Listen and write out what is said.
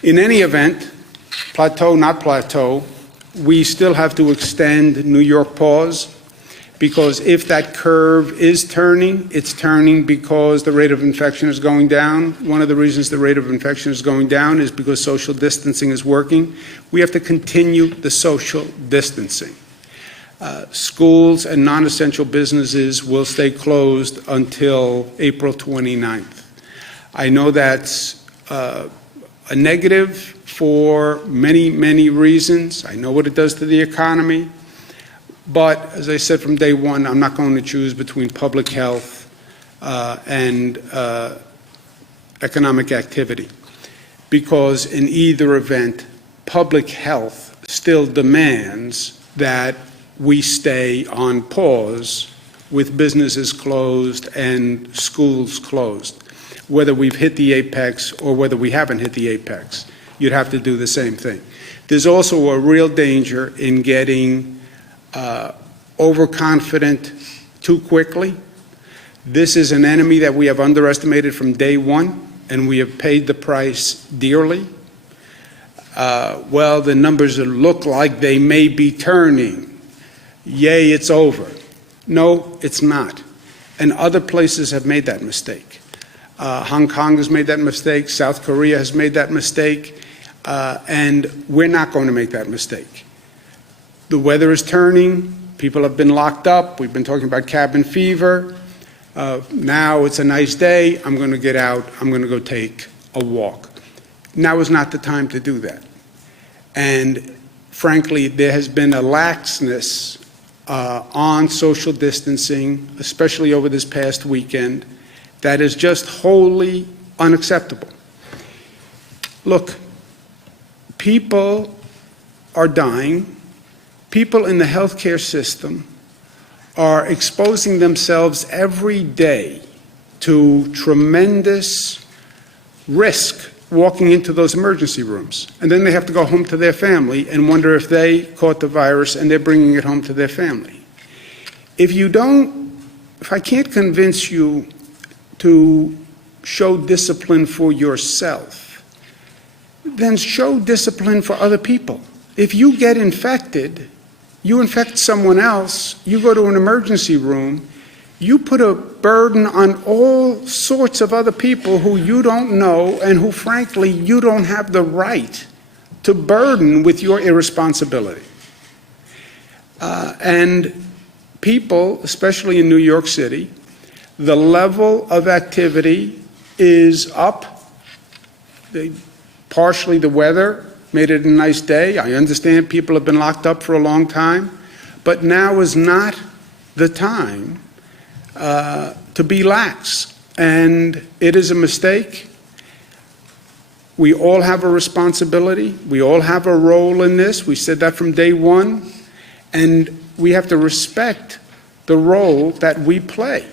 In any event, plateau, not plateau, we still have to extend New York pause, because if that curve is turning, it's turning because the rate of infection is going down. One of the reasons the rate of infection is going down is because social distancing is working. We have to continue the social distancing. Schools and non-essential businesses will stay closed until April 29th. I know that's a negative for many, many reasons. I know what it does to the economy. But as I said from day one, I'm not going to choose between public health and economic activity, because in either event, public health still demands that we stay on pause with businesses closed and schools closed. Whether we've hit the apex or whether we haven't hit the apex, you'd have to do the same thing. There's also a real danger in getting overconfident too quickly. This is an enemy that we have underestimated from day one, and we have paid the price dearly. Well, the numbers look like they may be turning. Yay, it's over. No, it's not. And other places have made that mistake. Hong Kong has made that mistake. South Korea has made that mistake. And we're not going to make that mistake. The weather is turning. People have been locked up. We've been talking about cabin fever. Now it's a nice day. I'm going to get out. I'm going to go take a walk. Now is not the time to do that. And frankly, there has been a laxness on social distancing, especially over this past weekend, that is just wholly unacceptable. Look, people are dying. People in the healthcare system are exposing themselves every day to tremendous risk walking into those emergency rooms. And then they have to go home to their family and wonder if they caught the virus and they're bringing it home to their family. If I can't convince you to show discipline for yourself, then show discipline for other people. If you get infected, you infect someone else, you go to an emergency room, you put a burden on all sorts of other people who you don't know and who, frankly, you don't have the right to burden with your irresponsibility. And people, especially in New York City, the level of activity is up. Partially the weather made it a nice day. I understand people have been locked up for a long time, but now is not the time to be lax. And it is a mistake. We all have a responsibility. We all have a role in this. We said that from day one. And we have to respect the role that we play.